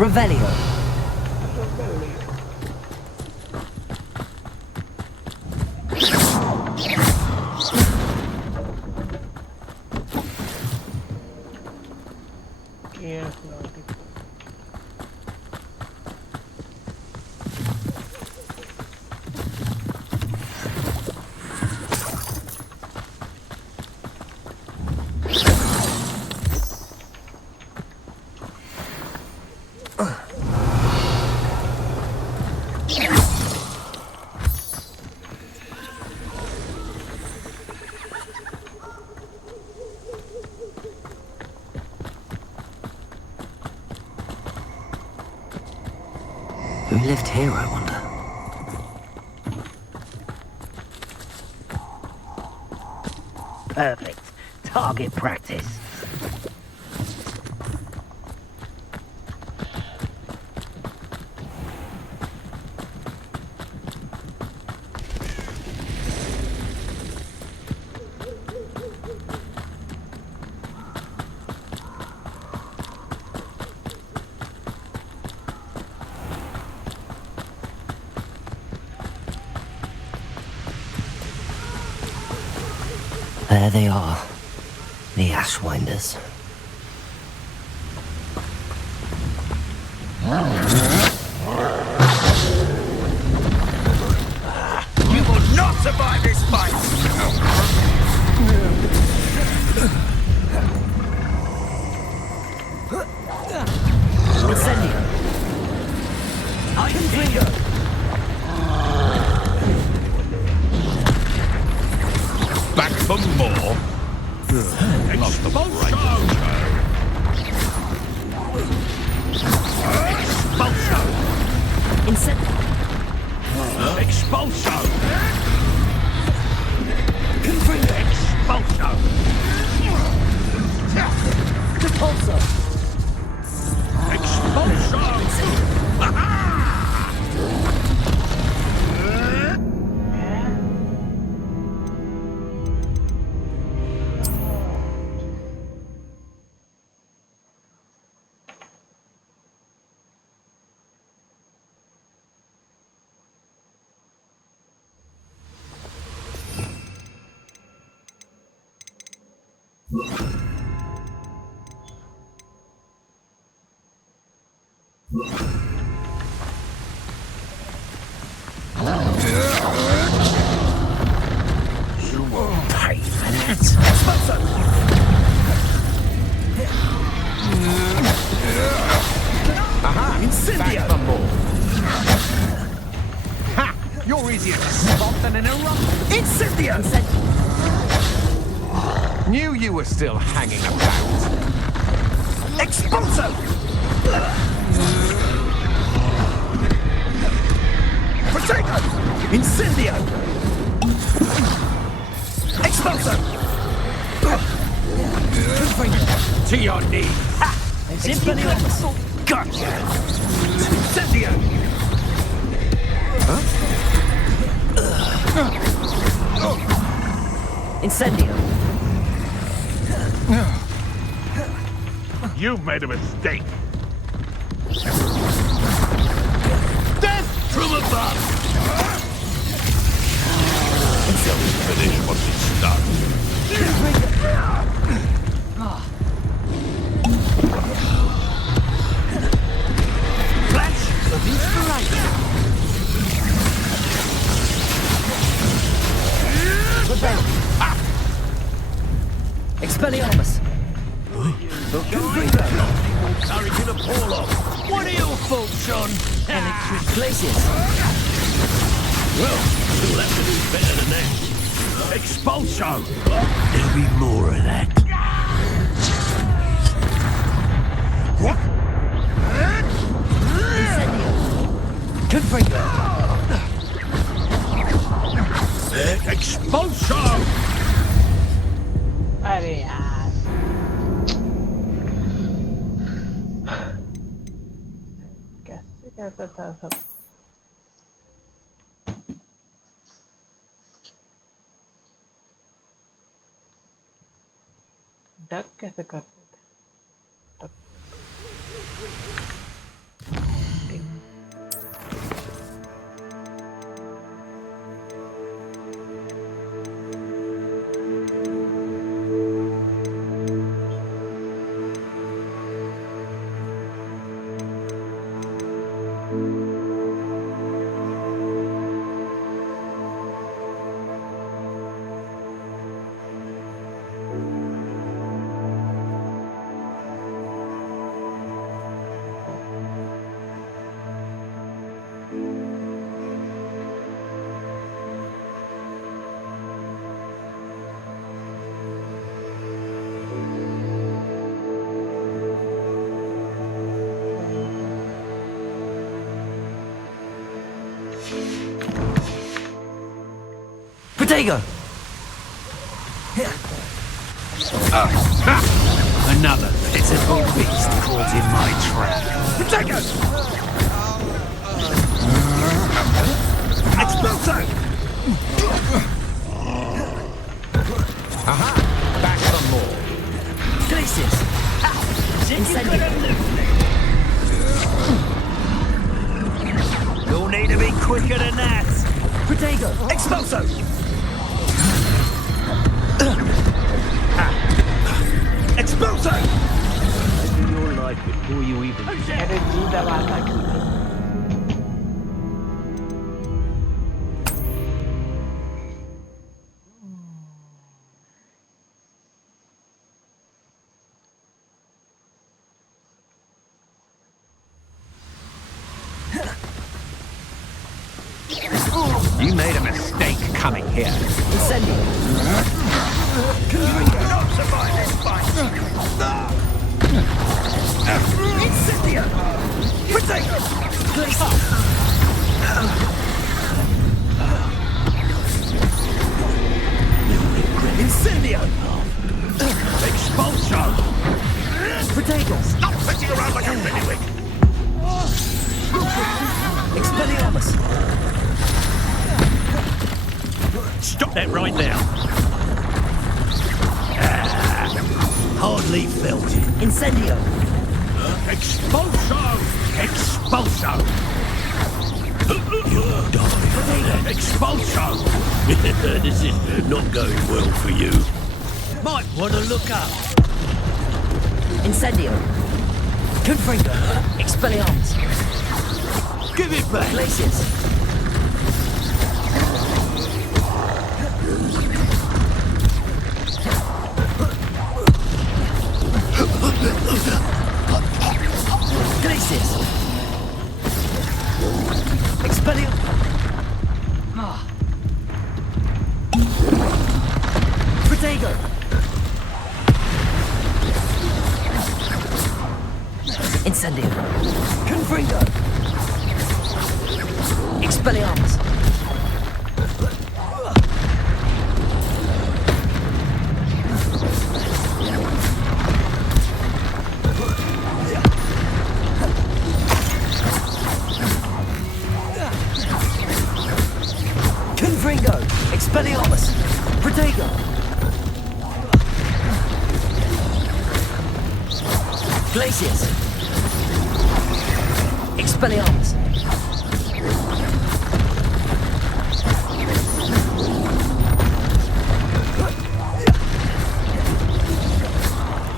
Revelio. Who lived here, I wonder? Perfect. Target practice. There they are, the Ashwinders. You will not survive this fight! Incendio. I can you! Back for more? Lost the Expulso! Incendio. Expulso! Expulso! Repulso. Expulso! You will pay for that. Aha! Incendio! Back for more. Ha! You're easier to spot than an eruption. Incendio! Knew you were still hanging about. Expulso! Protego! Incendio! Expulso! To your knees. Expelliarmus. Gotcha! Incendio! Incendio. You've made a mistake. Death from above! Finish what is started. Flash of inspiration! Expelliarmus. Sorry to the Paul off. What are your faults, John? Electric Glacius. Well, you'll have to do better than that. Expulso! There'll be more of that. Confringo. Expulso! अरे यार कैसे कैसा था सब duck कैसे करते थे Protego! Another pitiful beast caught in my trap. Protego! Expulso! Aha! Back for more. Glacius! Incendio! You'll need to be quicker than that. Protego! Expulso! Expulso! Do your life before you even... Energi dalam lagi. You made a mistake coming here. Incendio! Not survive this fight! Incendio! Protego! Incendio! Expulso! Protego! Stop sitting around like a billywig! Expelliarmus! Stop that right now. Hardly felt it. Incendio! Expulso! Expulso! You'll die. Expulso! This is not going well for you. Might want to look up. Incendio! Confringo! Expelliarmus! Give it back. Glacius! Glacius! Expelliarmus! Protego! Incendio! Confringo! Expelliarmus! Confringo! Expelliarmus! Protego! Glacius! Expelliarmus!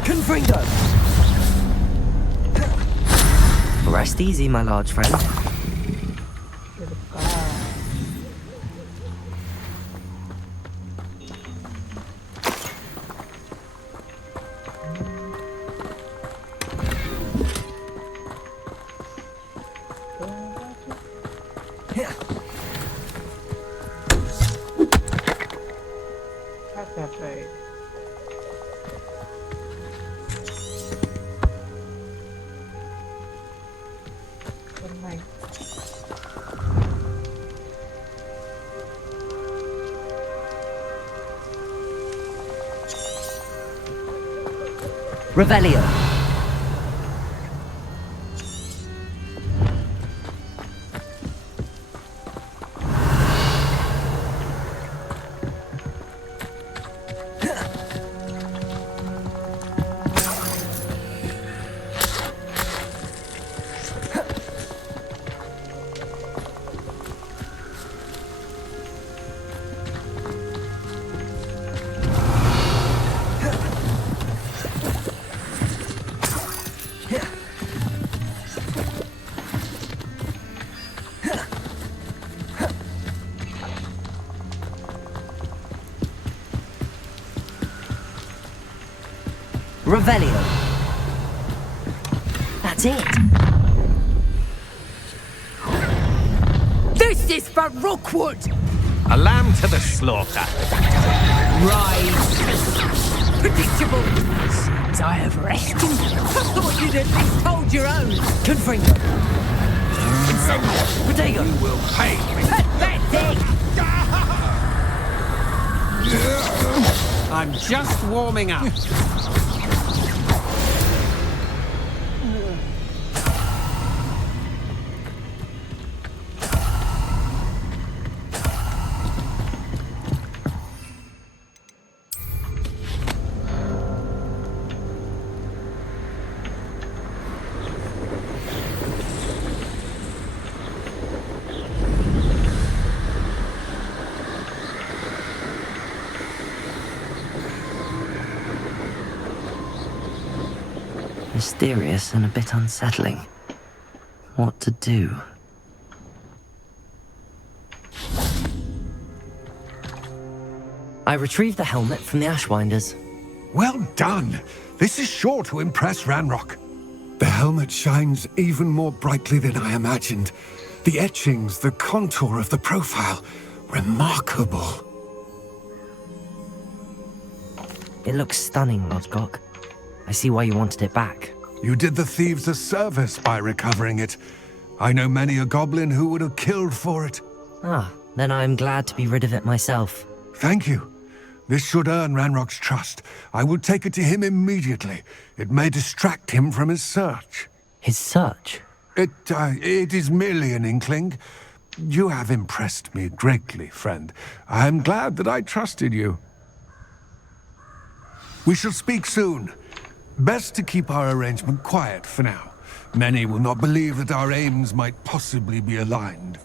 Confringo! Rest easy, my large friend. That's right. Good night. Revelio! Revelio. That's it. This is for Rookwood! A lamb to the slaughter. Rise. Predictable. As I have rested. I thought you'd at least hold your own. Confringo. Incendio. Protego. Will pay me. Pathetic! I'm just warming up. Mysterious and a bit unsettling. What to do? I retrieved the helmet from the Ashwinders. Well done. This is sure to impress Ranrock. The helmet shines even more brightly than I imagined. The etchings, the contour of the profile, remarkable. It looks stunning, Lodgok. I see why you wanted it back. You did the thieves a service by recovering it. I know many a goblin who would have killed for it. Ah, then I'm glad to be rid of it myself. Thank you. This should earn Ranrock's trust. I will take it to him immediately. It may distract him from his search. His search? It is merely an inkling. You have impressed me greatly, friend. I am glad that I trusted you. We shall speak soon. Best to keep our arrangement quiet for now. Many will not believe that our aims might possibly be aligned.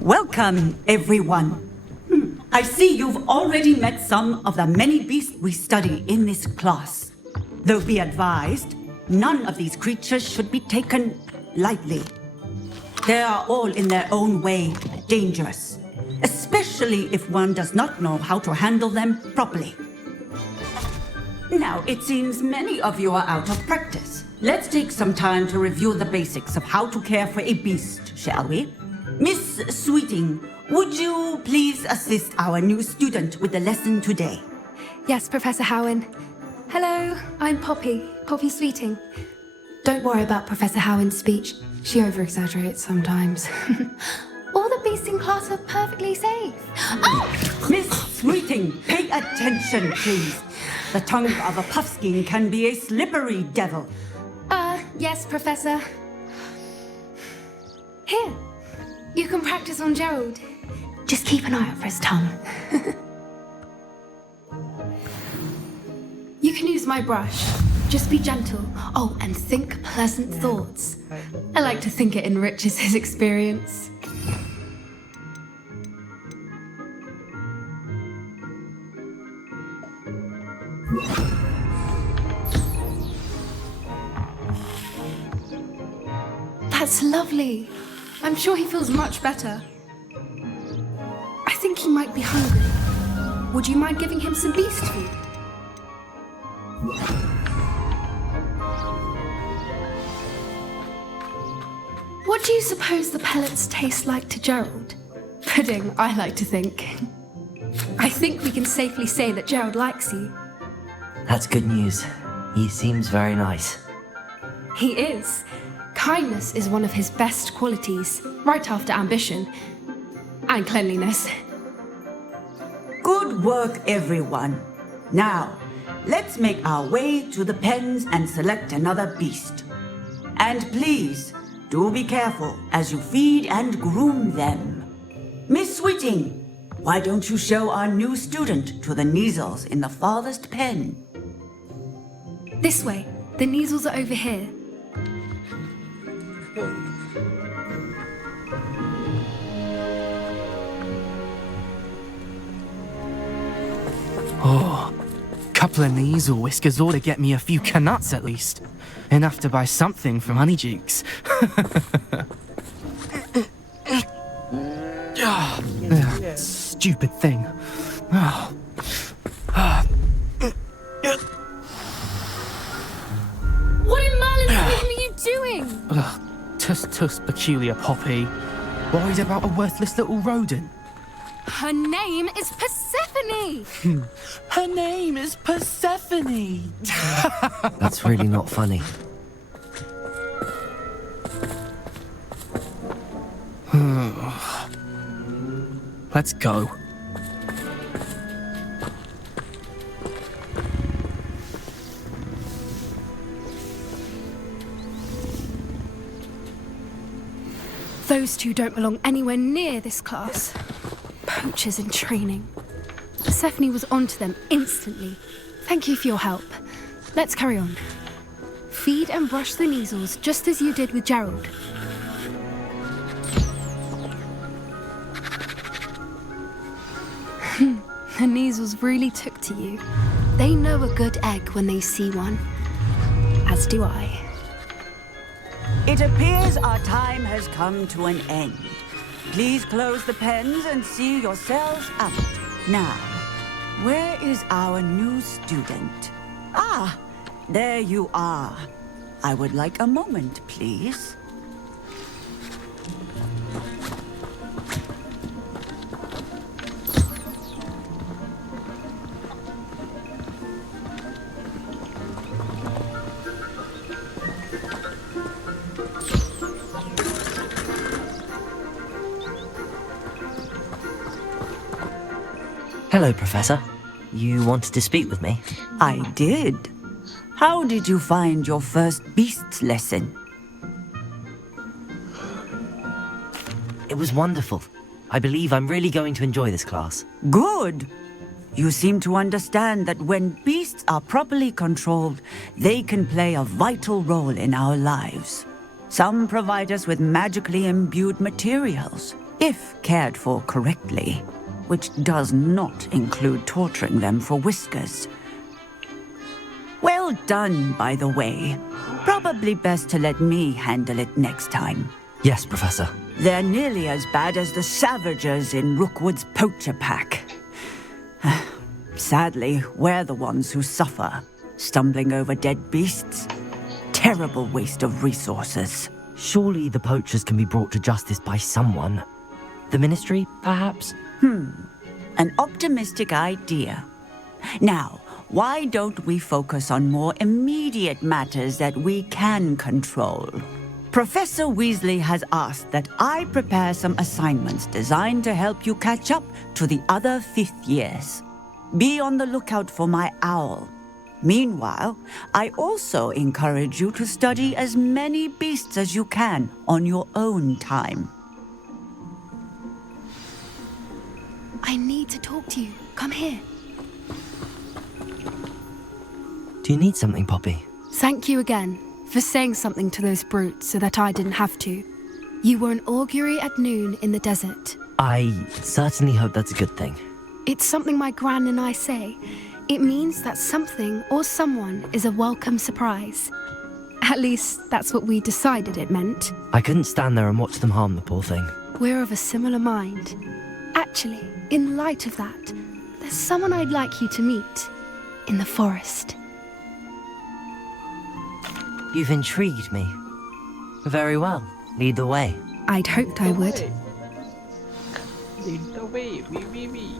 Welcome, everyone. I see you've already met some of the many beasts we study in this class. Though be advised, none of these creatures should be taken lightly. They are all in their own way dangerous, especially if one does not know how to handle them properly. Now, it seems many of you are out of practice. Let's take some time to review the basics of how to care for a beast, shall we? Miss Sweeting, would you please assist our new student with the lesson today? Yes, Professor Howen. Hello, I'm Poppy Sweeting. Don't worry about Professor Howen's speech. She over-exaggerates sometimes. All the beasts in class are perfectly safe. Oh! Miss Sweeting, pay attention, please. The tongue of a puffskein can be a slippery devil. Yes, Professor. Here, you can practice on Gerald. Just keep an eye out for his tongue. You can use my brush. Just be gentle. Oh, and think pleasant thoughts. I like to think it enriches his experience. That's lovely. I'm sure he feels much better. I think he might be hungry. Would you mind giving him some beast food? What do you suppose the pellets taste like to Gerald? Pudding, I like to think. I think we can safely say that Gerald likes you. That's good news. He seems very nice. He is. Kindness is one of his best qualities, right after ambition and cleanliness. Good work, everyone. Now, let's make our way to the pens and select another beast. And please, do be careful as you feed and groom them. Miss Sweeting, why don't you show our new student to the Neasels in the farthest pen? This way. The Neasels are over here. Oh, couple of Neasel whiskers ought to get me a few canuts at least. Enough to buy something from Honeydukes. Stupid thing. Oh. What in Merlin's name are you doing? Tuss, peculiar Poppy. Worried about a worthless little rodent? Her name is Persephone! Her name is Persephone! That's really not funny. Let's go. Those two don't belong anywhere near this class. Poachers in training. Persephone was onto them instantly. Thank you for your help. Let's carry on. Feed and brush the Neasels just as you did with Gerald. The Neasels really took to you. They know a good egg when they see one. As do I. It appears our time has come to an end. Please close the pens and see yourselves out. Now, where is our new student? Ah, there you are. I would like a moment, please. Hello, Professor. You wanted to speak with me? I did. How did you find your first beasts lesson? It was wonderful. I believe I'm really going to enjoy this class. Good. You seem to understand that when beasts are properly controlled, they can play a vital role in our lives. Some provide us with magically imbued materials, if cared for correctly, which does not include torturing them for whiskers. Well done, by the way. Probably best to let me handle it next time. Yes, Professor. They're nearly as bad as the Savagers in Rookwood's poacher pack. Sadly, we're the ones who suffer, stumbling over dead beasts. Terrible waste of resources. Surely the poachers can be brought to justice by someone. The Ministry, perhaps? An optimistic idea. Now, why don't we focus on more immediate matters that we can control? Professor Weasley has asked that I prepare some assignments designed to help you catch up to the other fifth years. Be on the lookout for my owl. Meanwhile, I also encourage you to study as many beasts as you can on your own time. I need to talk to you. Come here. Do you need something, Poppy? Thank you again for saying something to those brutes so that I didn't have to. You were an augury at noon in the desert. I certainly hope that's a good thing. It's something my gran and I say. It means that something or someone is a welcome surprise. At least, that's what we decided it meant. I couldn't stand there and watch them harm the poor thing. We're of a similar mind. Actually, in light of that, there's someone I'd like you to meet. In the forest. You've intrigued me. Very well. Lead the way. I'd hoped I would. Lead the way. We.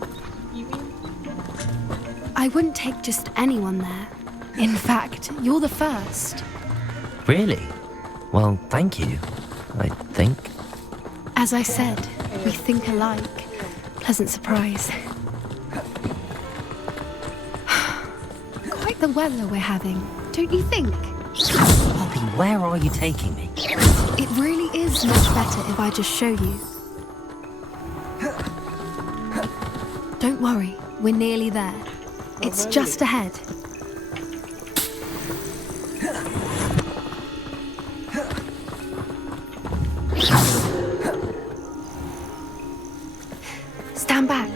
I wouldn't take just anyone there. In fact, you're the first. Really? Well, thank you. I think. As I said, we think alike. Pleasant surprise. the weather we're having, don't you think? Poppy, where are you taking me? It really is much better if I just show you. Don't worry, we're nearly there. It's just ahead. Stand back.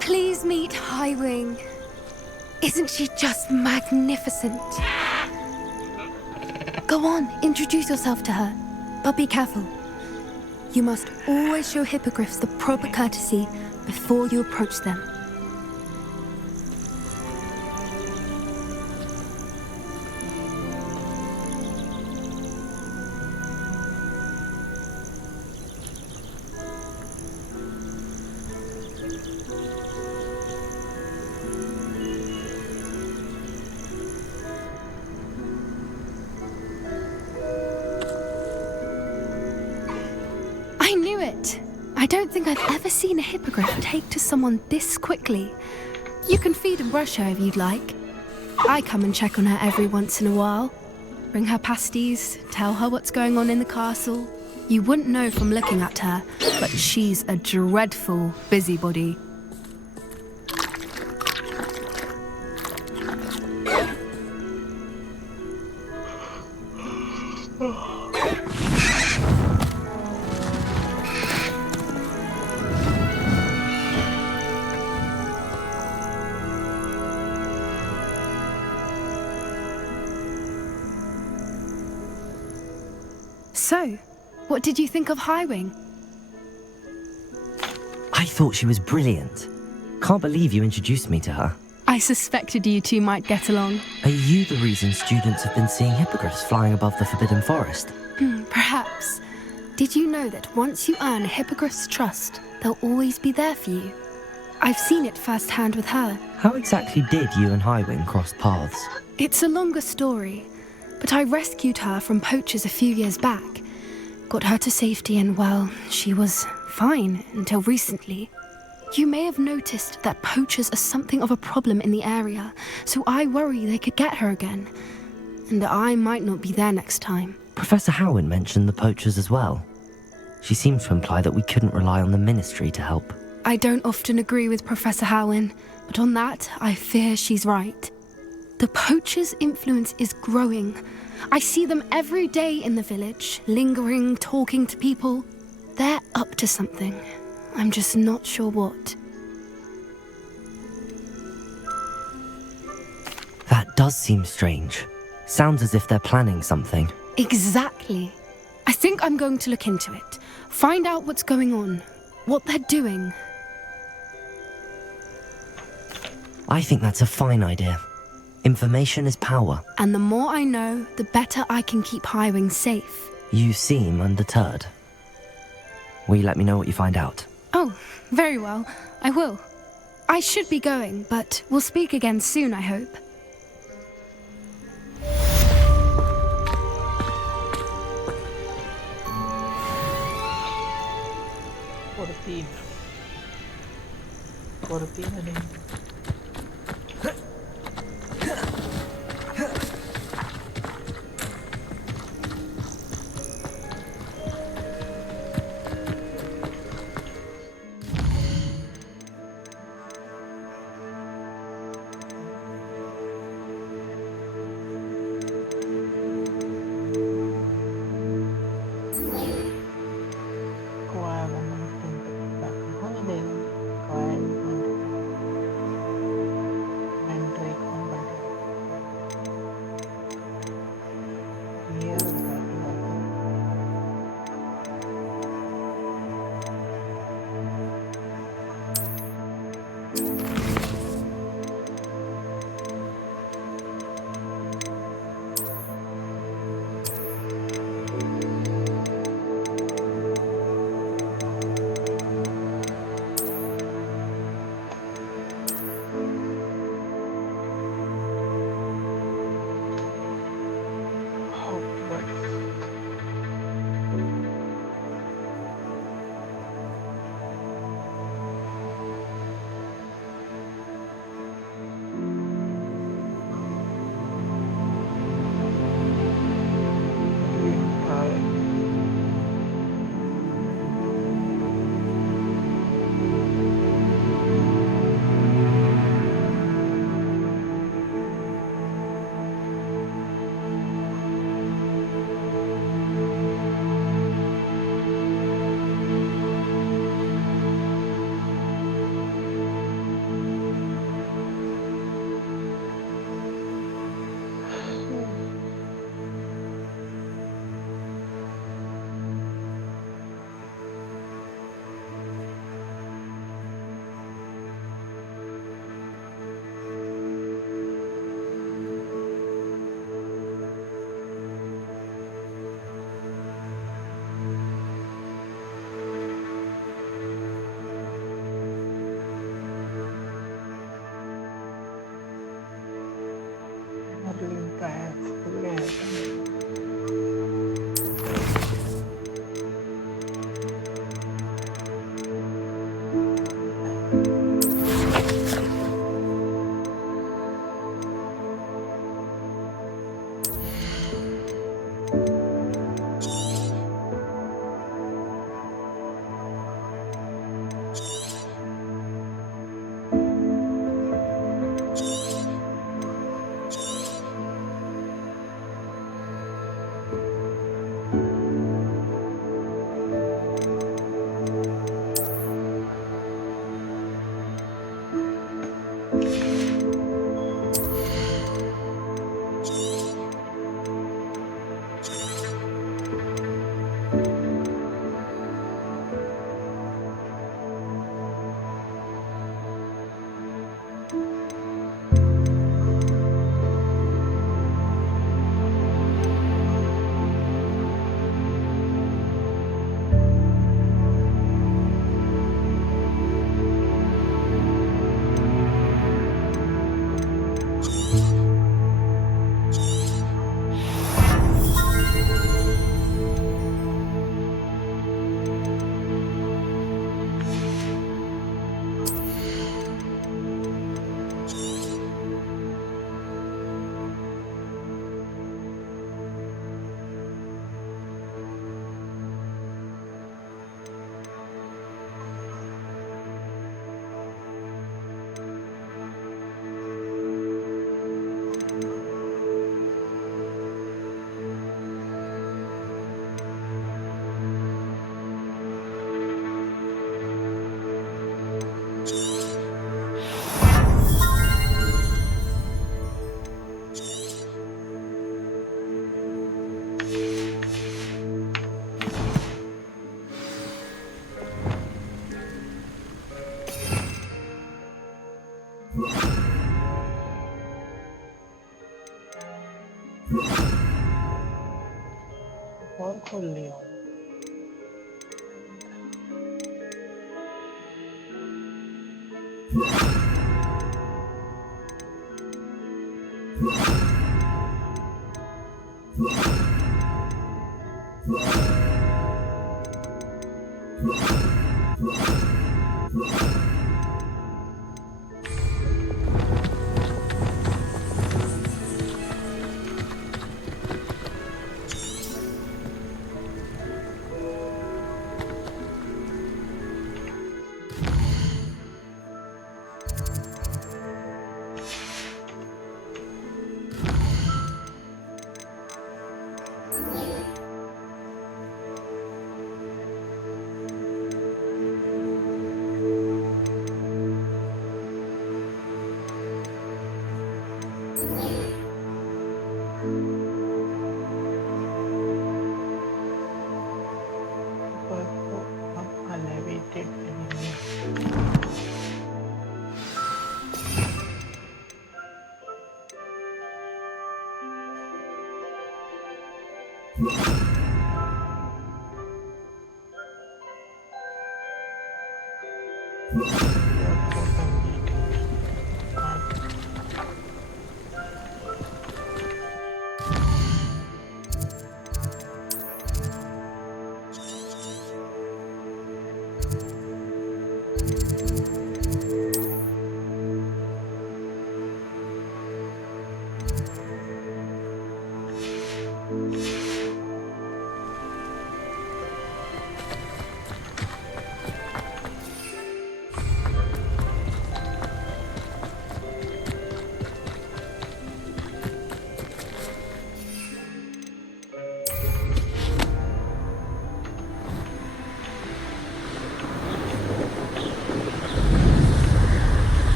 Please meet Highwing. Isn't she just magnificent? Go on, introduce yourself to her. But be careful. You must always show hippogriffs the proper courtesy before you approach them. I knew it! I don't think I've ever seen a hippogriff take to someone this quickly. You can feed and brush her if you'd like. I come and check on her every once in a while. Bring her pasties, tell her what's going on in the castle. You wouldn't know from looking at her, but she's a dreadful busybody. So, what did you think of Highwing? I thought she was brilliant. Can't believe you introduced me to her. I suspected you two might get along. Are you the reason students have been seeing hippogriffs flying above the Forbidden Forest? Perhaps. Did you know that once you earn a hippogriff's trust, they'll always be there for you? I've seen it firsthand with her. How exactly did you and Highwing cross paths? It's a longer story, but I rescued her from poachers a few years back. Got her to safety and, well, she was fine until recently. You may have noticed that poachers are something of a problem in the area, so I worry they could get her again. And I might not be there next time. Professor Howin mentioned the poachers as well. She seemed to imply that we couldn't rely on the Ministry to help. I don't often agree with Professor Howin, but on that, I fear she's right. The poachers' influence is growing. I see them every day in the village, lingering, talking to people. They're up to something. I'm just not sure what. That does seem strange. Sounds as if they're planning something. Exactly. I think I'm going to look into it. Find out what's going on, what they're doing. I think that's a fine idea. Information is power. And the more I know, the better I can keep Highwing safe. You seem undeterred. Will you let me know what you find out? Oh, very well. I will. I should be going, but we'll speak again soon, I hope. Cortina nih. Qua và mang tiền bạc hỏi đều coi और खोल लिया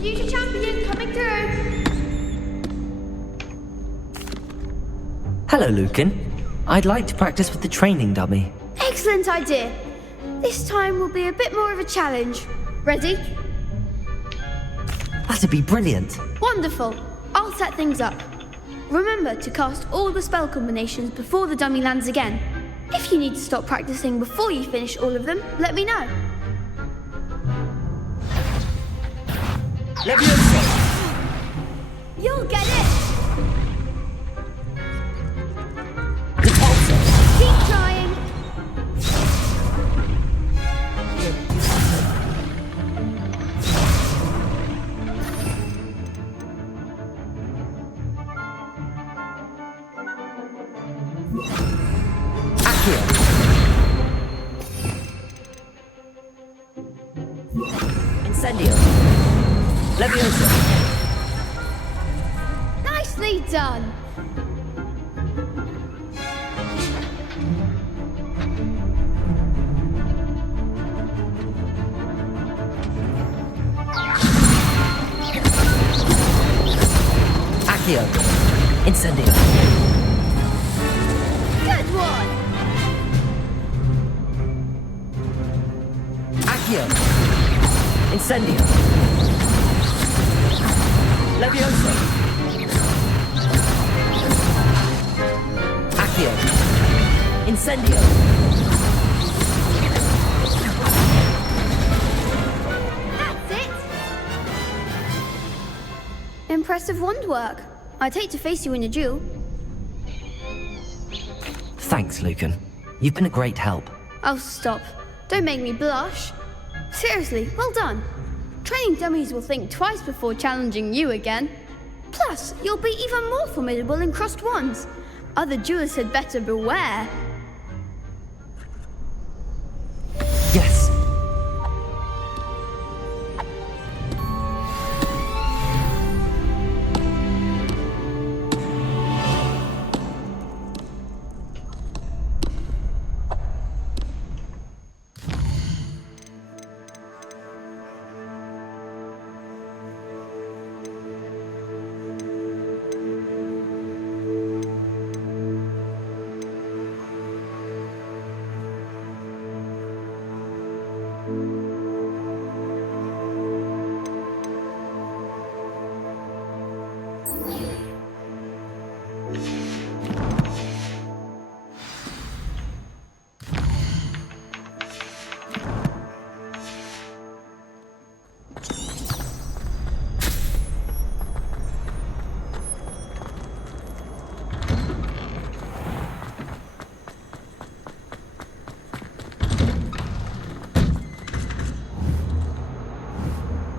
Future champion coming through. Hello, Lucan. I'd like to practice with the training dummy. Excellent idea. This time will be a bit more of a challenge. Ready? That'd be brilliant. Wonderful. I'll set things up. Remember to cast all the spell combinations before the dummy lands again. If you need to stop practicing before you finish all of them, let me know. You'll get it! Keep trying! Incendio. Leviosa. Nicely done! Accio. Incendio. Good one! Accio. Incendio. Leviosa. Accio. Incendio. That's it! Impressive wand work. I'd hate to face you in a duel. Thanks, Lucan. You've been a great help. Oh, stop. Don't make me blush. Seriously, well done. Training dummies will think twice before challenging you again. Plus, you'll be even more formidable in crossed wands. Other duelists had better beware. Yes.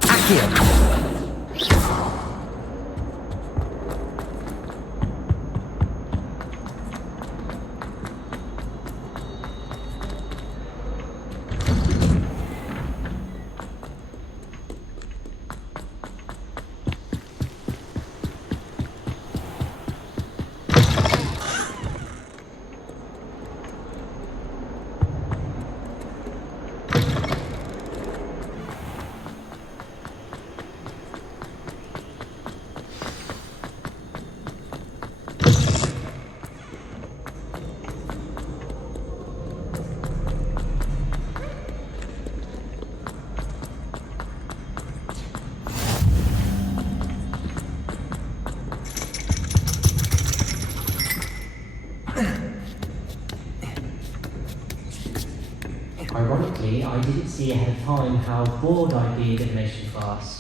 Accio. Ironically, I didn't see ahead of time how bored I'd be in divination class.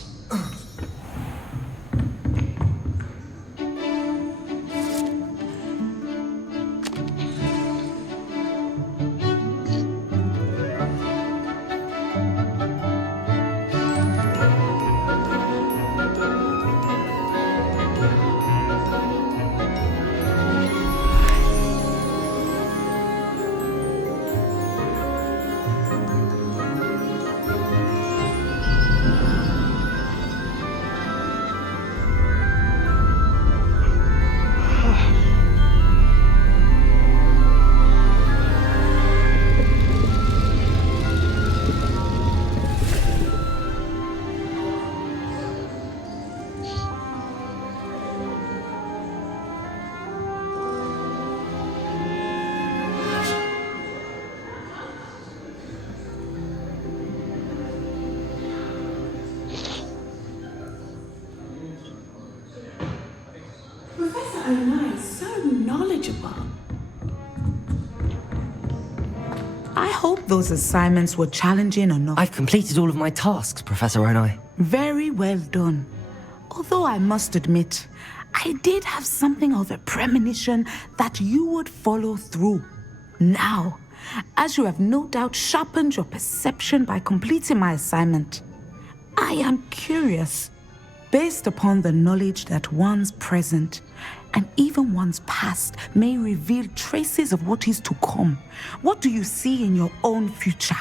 nice, so knowledgeable. I hope those assignments were challenging enough. I've completed all of my tasks, Professor Onai. Very well done. Although I must admit, I did have something of a premonition that you would follow through. Now, as you have no doubt sharpened your perception by completing my assignment, I am curious, based upon the knowledge that one's present and even one's past may reveal traces of what is to come. What do you see in your own future?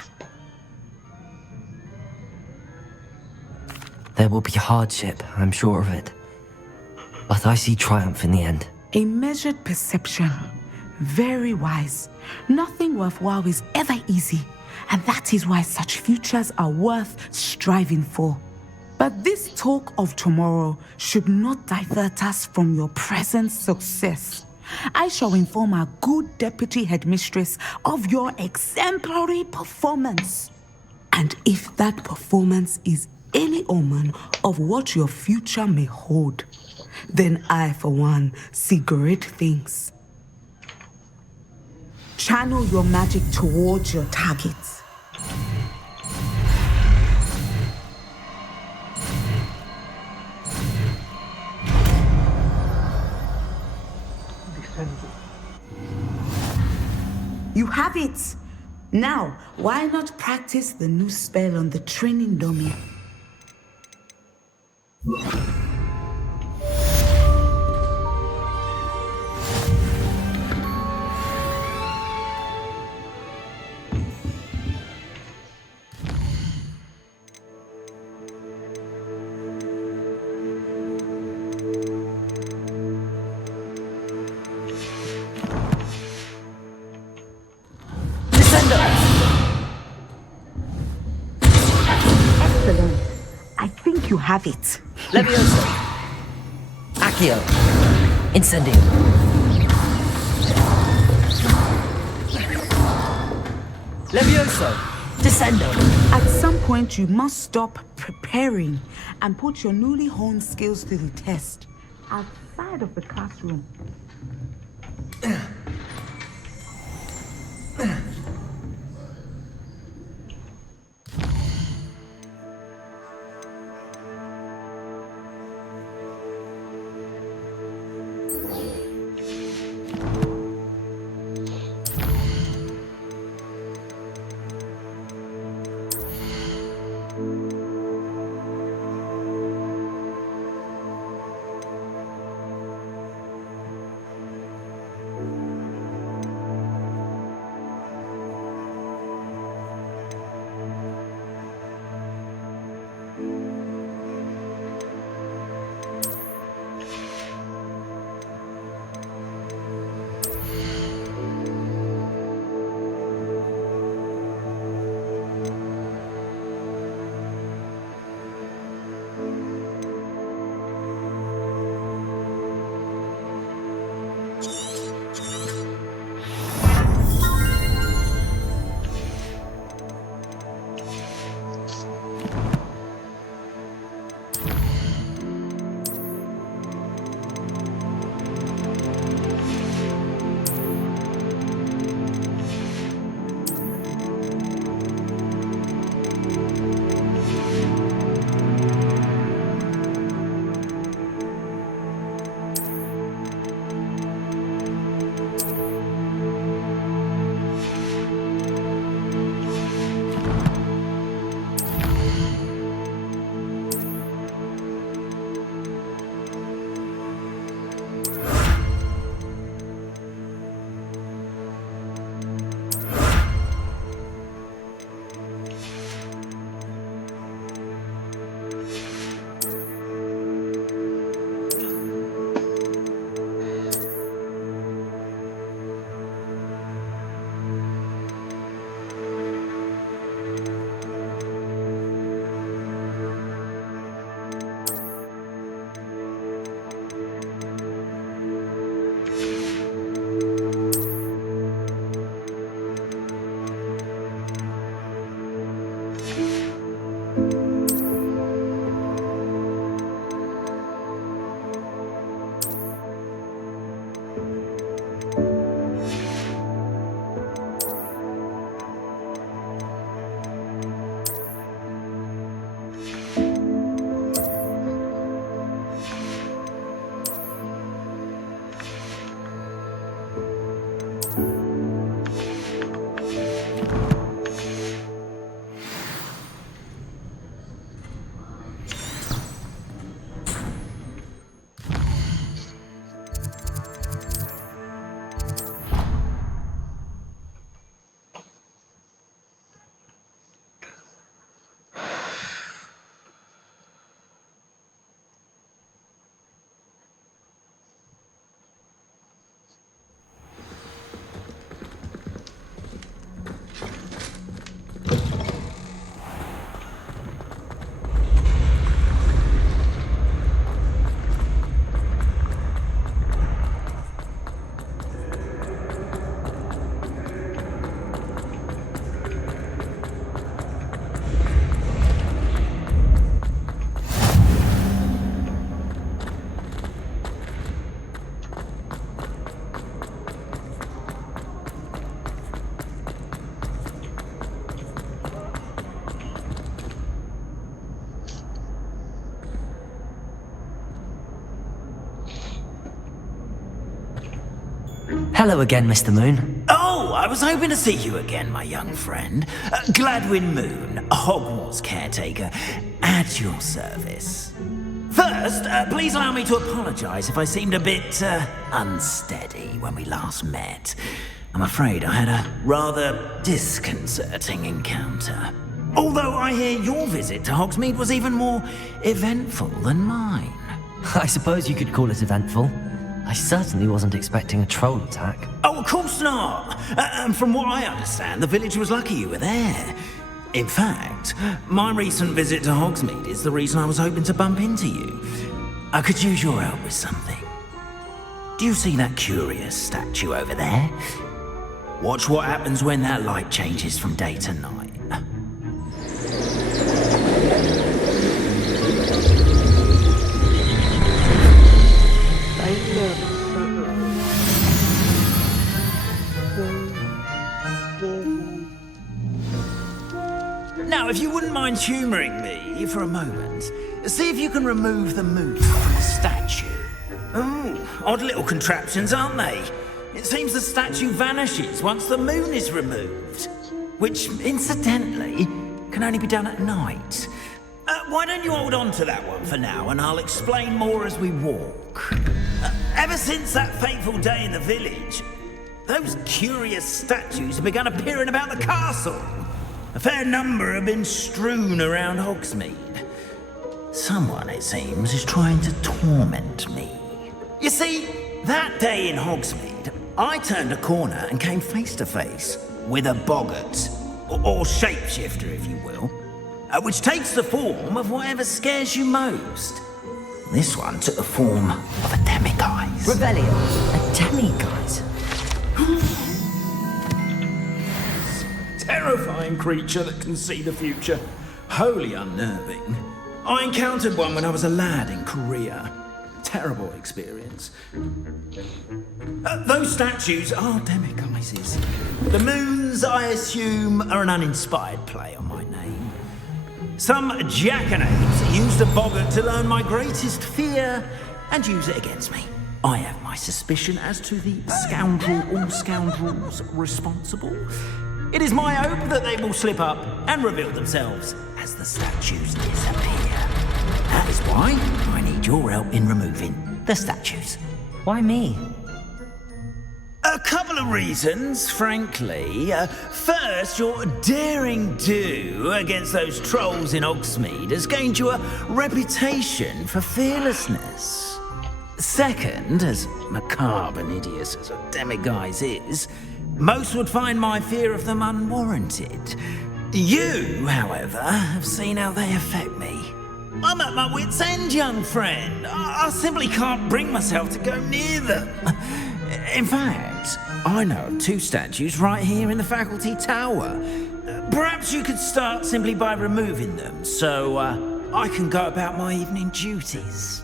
There will be hardship, I'm sure of it. But I see triumph in the end. A measured perception. Very wise. Nothing worthwhile is ever easy, and that is why such futures are worth striving for. But this talk of tomorrow should not divert us from your present success. I shall inform our good deputy headmistress of your exemplary performance. And if that performance is any omen of what your future may hold, then I, for one, see great things. Channel your magic towards your targets. You have it! Now, why not practice the new spell on the training dummy? Excellent. I think you have it. Levioso! Accio! Incendio! Levioso! Descendo! At some point, you must stop preparing and put your newly honed skills to the test outside of the classroom. Hello again, Mr. Moon. Oh, I was hoping to see you again, my young friend. Gladwin Moon, Hogwarts caretaker, at your service. First, please allow me to apologise if I seemed a bit unsteady when we last met. I'm afraid I had a rather disconcerting encounter. Although I hear your visit to Hogsmeade was even more eventful than mine. I suppose you could call it eventful. I certainly wasn't expecting a troll attack. Oh, of course not. And from what I understand, the village was lucky you were there. In fact, my recent visit to Hogsmeade is the reason I was hoping to bump into you. I could use your help with something. Do you see that curious statue over there? Watch what happens when that light changes from day to night. Now, if you wouldn't mind humouring me for a moment, see if you can remove the moon from the statue. Oh, odd little contraptions, aren't they? It seems the statue vanishes once the moon is removed, which, incidentally, can only be done at night. Why don't you hold on to that one for now, and I'll explain more as we walk. Ever since that fateful day in the village, those curious statues have begun appearing about the castle. A fair number have been strewn around Hogsmeade. Someone, it seems, is trying to torment me. You see, that day in Hogsmeade, I turned a corner and came face to face with a boggart, or shapeshifter, if you will, which takes the form of whatever scares you most. This one took the form of a demiguise. Revelio. A demiguise? Terrifying creature that can see the future. Wholly unnerving. I encountered one when I was a lad in Korea. Terrible experience. Those statues are demiguises. The moons, I assume, are an uninspired play on my name. Some jackanapes used a boggart to learn my greatest fear and use it against me. I have my suspicion as to the scoundrel or scoundrels responsible. It is my hope that they will slip up and reveal themselves as the statues disappear. That is why I need your help in removing the statues. Why me? A couple of reasons, frankly. First, your daring do against those trolls in Hogsmeade has gained you a reputation for fearlessness. Second, as macabre and hideous as a demiguise is, most would find my fear of them unwarranted. You, however, have seen how they affect me. I'm at my wit's end, young friend. I simply can't bring myself to go near them. In fact, I know of two statues right here in the faculty tower. Perhaps you could start simply by removing them, so I can go about my evening duties.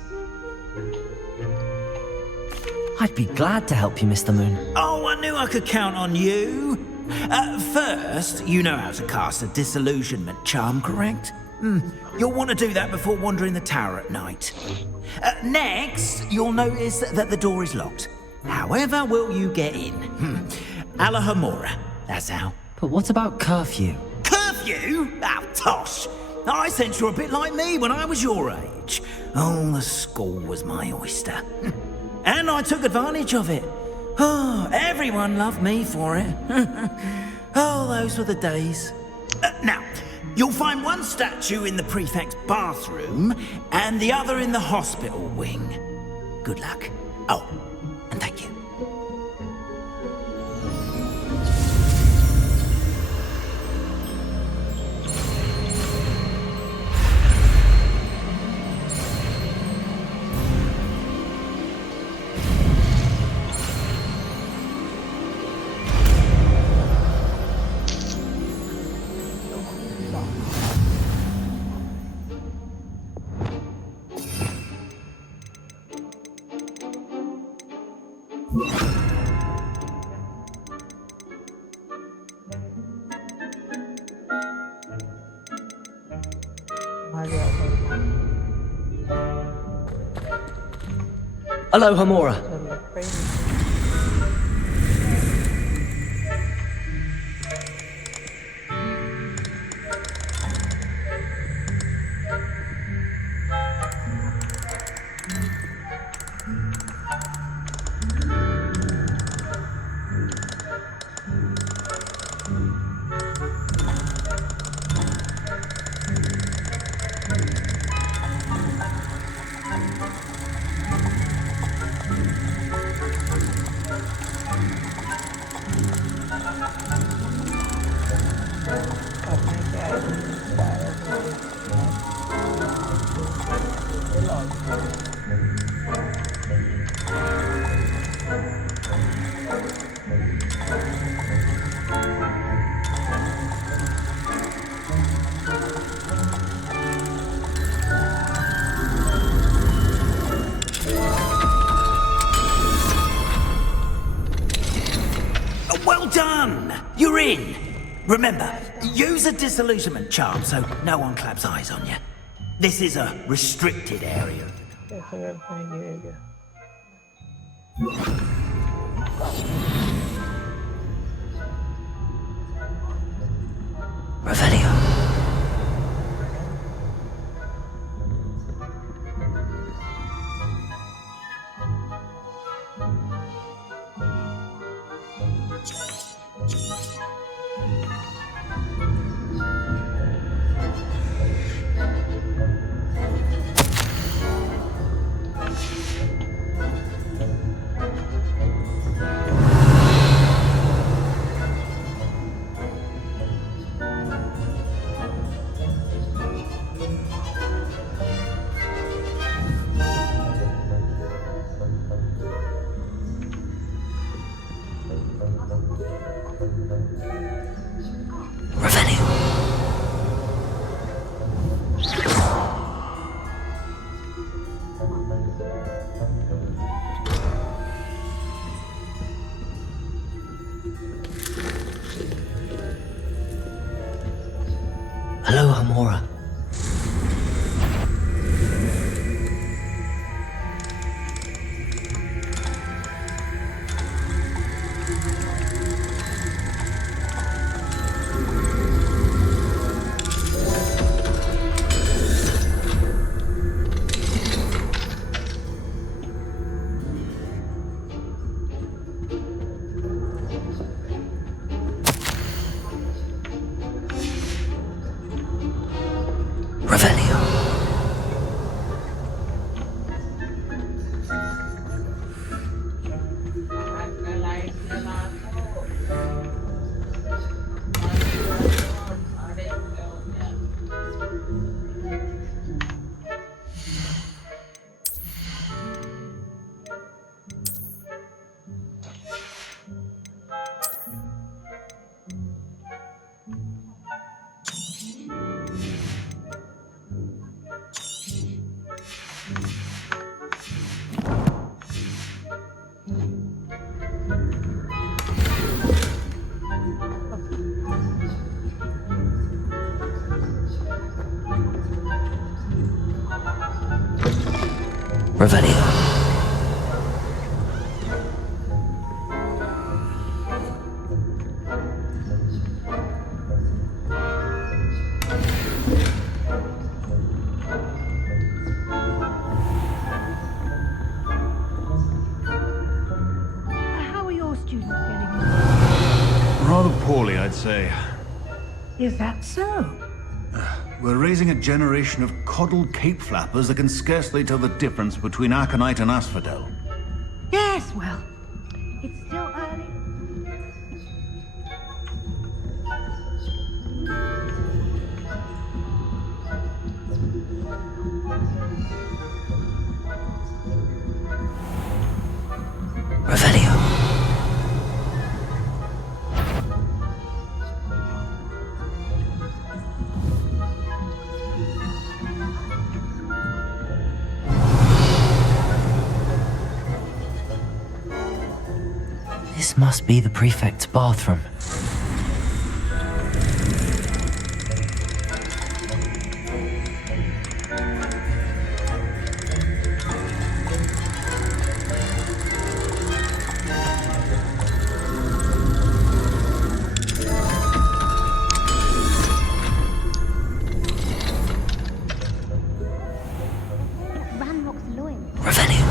I'd be glad to help you, Mr. Moon. Oh, I knew I could count on you. First, you know how to cast a disillusionment charm, correct? You'll want to do that before wandering the tower at night. Next, you'll notice that the door is locked. However will you get in? HiroHarsh, that's how. But what about curfew? Curfew? Oh, tosh. I sense you're a bit like me when I was your age. Oh, the school was my oyster. And I took advantage of it. Oh, everyone loved me for it. Oh, those were the days. Now, you'll find one statue in the prefect's bathroom and the other in the hospital wing. Good luck. Oh, and thank you. Hello, Hamura. Well done! You're in! Remember, use a disillusionment charm so no one claps eyes on you. This is a restricted area. Revelio. Hello, Hamora. Revelio. How are your students getting on? Rather poorly, I'd say. Is that so? We're raising a generation of coddled cape flappers that can scarcely tell the difference between aconite and asphodel. Yes, well, it's still early. Revelio. This must be the prefect's bathroom. Ranrock's loin. Revelio.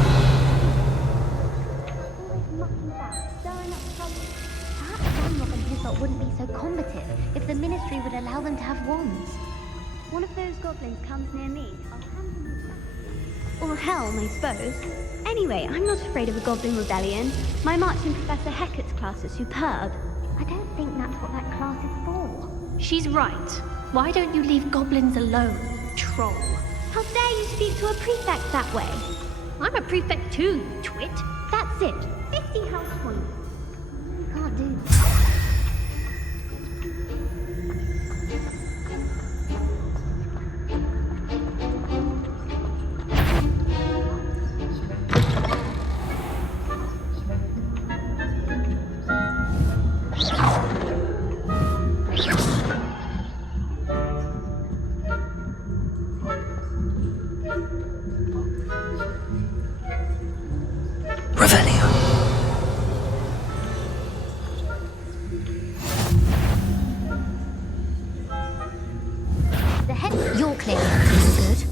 Perhaps Ranrock and his lot wouldn't be so combative if the Ministry would allow them to have wands. One of those goblins comes near me, I'll hand him the stuff. Or helm, I suppose. Anyway, I'm not afraid of a goblin rebellion. My marching Professor Hecat's class is superb. I don't think that's what that class is for. She's right. Why don't you leave goblins alone, troll? How dare you speak to a prefect that way? I'm a prefect too, you twit. That's it. 50 house points. Can't do. The heck you're clearing up is good.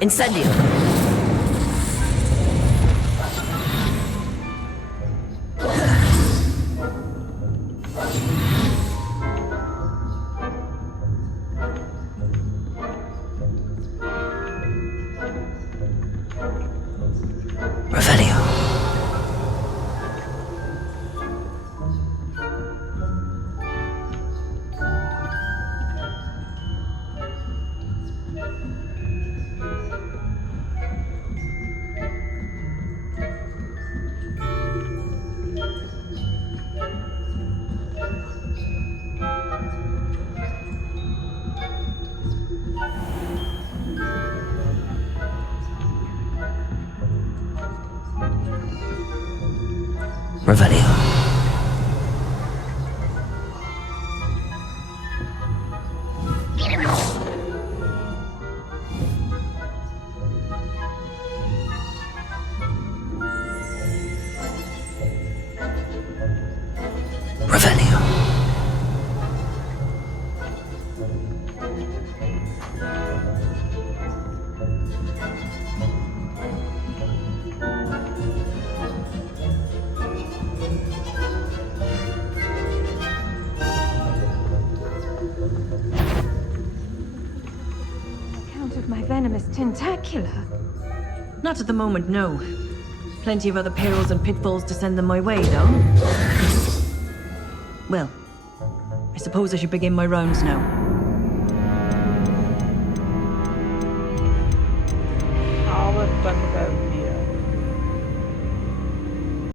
Incendio! Revelio. Revelio. My venomous tentacular. Not at the moment, no. Plenty of other perils and pitfalls to send them my way, though. Well, I suppose I should begin my rounds now. I'll let them go.